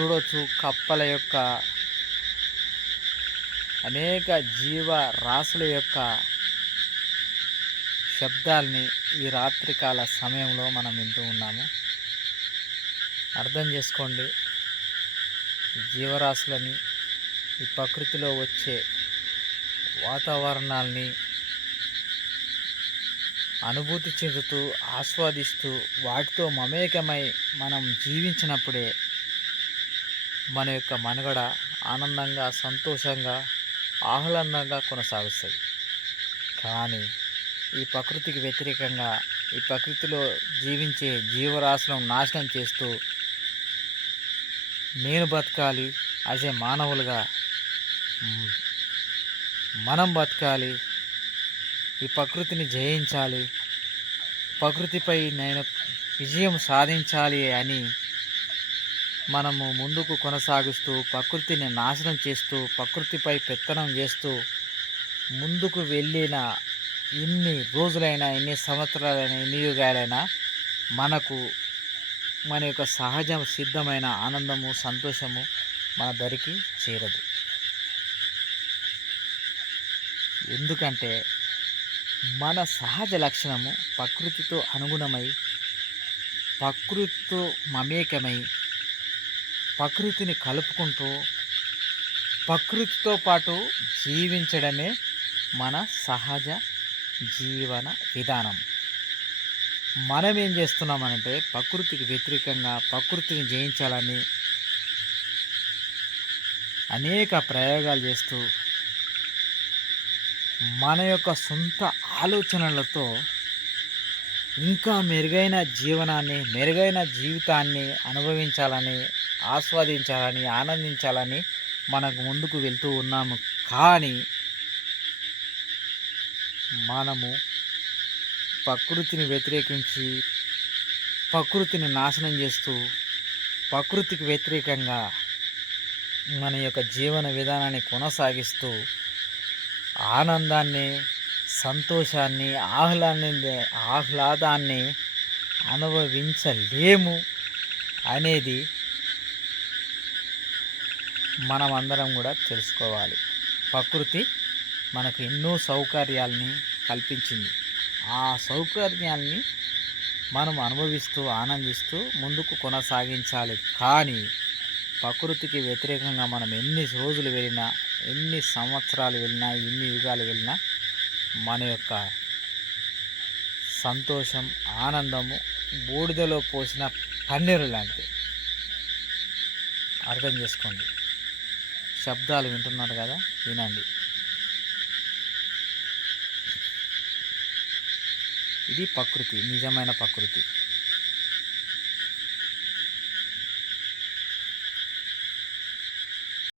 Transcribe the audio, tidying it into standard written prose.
చూడొచ్చు కప్పల యొక్క అనేక జీవరాశుల యొక్క శబ్దాల్ని ఈ రాత్రికాల సమయంలో మనం వింటూ ఉన్నాము. అర్థం చేసుకోండి, ఈ జీవరాశులని, ఈ ప్రకృతిలో వచ్చే వాతావరణాల్ని అనుభూతి చెందుతూ, ఆస్వాదిస్తూ, వాటితో మమేకమై మనం జీవించినప్పుడే మన యొక్క మనుగడ ఆనందంగా, సంతోషంగా, ఆహ్లాదంగా కొనసాగుతాయి. కానీ ఈ ప్రకృతికి వ్యతిరేకంగా, ఈ ప్రకృతిలో జీవించే జీవరాశులను నాశనం చేస్తూ, నేను బతకాలి యాజ్ ఏ మానవులుగా, మ్, మనం బతకాలి, ఈ ప్రకృతిని జయించాలి, ప్రకృతిపై నేను విజయం సాధించాలి అని మనము ముందుకు కొనసాగిస్తూ, ప్రకృతిని నాశనం చేస్తూ, ప్రకృతిపై పెత్తనం చేస్తూ ముందుకు వెళ్ళిన ఎన్ని రోజులైనా, ఎన్ని సంవత్సరాలైనా, ఎన్ని యుగాలైనా మనకు మన యొక్క సహజ సిద్ధమైన ఆనందము, సంతోషము మన దరికి చేరదు. ఎందుకంటే మన సహజ లక్షణము ప్రకృతితో అనుగుణమై, ప్రకృతితో మమేకమై, ప్రకృతిని కలుపుకుంటూ, ప్రకృతితో పాటు జీవించడమే మన సహజ జీవన విధానం. మనం ఏం చేస్తున్నామనంటే ప్రకృతికి వ్యతిరేకంగా, ప్రకృతిని జయించాలని అనేక ప్రయోగాలు చేస్తూ, మన యొక్క సొంత ఆలోచనలతో ఇంకా మెరుగైన జీవనాన్ని, మెరుగైన జీవితాన్ని అనుభవించాలని, ఆస్వాదించాలని, ఆనందించాలని మనకు ముందుకు వెళ్తూ ఉన్నాము. కానీ మనము ప్రకృతిని వ్యతిరేకించి, ప్రకృతిని నాశనం చేస్తూ, ప్రకృతికి వ్యతిరేకంగా మన యొక్క జీవన విధానాన్ని కొనసాగిస్తూ ఆనందాన్ని, సంతోషాన్ని, ఆహ్లాదాన్ని అనుభవించలేము అనేది మనమందరం కూడా తెలుసుకోవాలి. ప్రకృతి మనకు ఎన్నో సౌకర్యాలని కల్పించింది. ఆ సౌకర్యాల్ని మనం అనుభవిస్తూ, ఆనందిస్తూ ముందుకు కొనసాగించాలి. కానీ ప్రకృతికి వ్యతిరేకంగా మనం ఎన్ని రోజులు వెళ్ళినా, ఎన్ని సంవత్సరాలు వెళ్ళినా, ఎన్ని యుగాలు వెళ్ళినా మన యొక్క సంతోషం, ఆనందము బూడిదలో పోసిన పన్నీరు లాంటిది. అర్థం చేసుకోండి. శబ్దాలు వింటున్నారు కదా, వినండి. ఇది ప్రకృతి, నిజమైన ప్రకృతి.